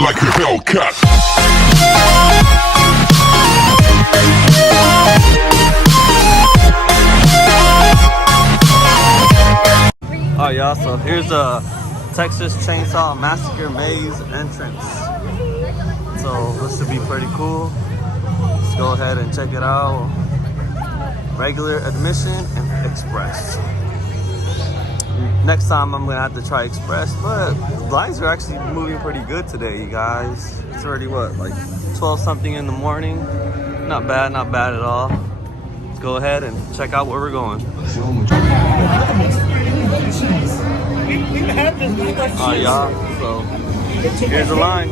Like a Hellcat. Alright y'all, so here's a Texas Chainsaw Massacre maze entrance. So this should be pretty cool. Let's go ahead and check it out. Regular admission and express. Next time I'm gonna have to try express, but lines are actually moving pretty good today, you guys. It's already what, like 12 something in the morning. Not bad at all. Let's go ahead and check out where we're going. Alright y'all, so here's the line.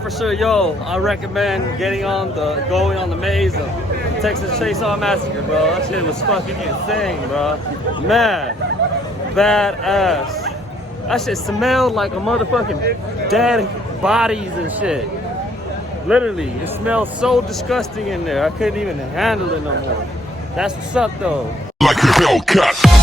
For sure, yo, I recommend going on the maze of Texas Chainsaw Massacre, bro. That shit was fucking insane, bro. Man, badass. That shit smelled like a motherfucking dead bodies and shit. Literally, it smelled so disgusting in there. I couldn't even handle it no more. That's what's up, though. Like a Hellcat.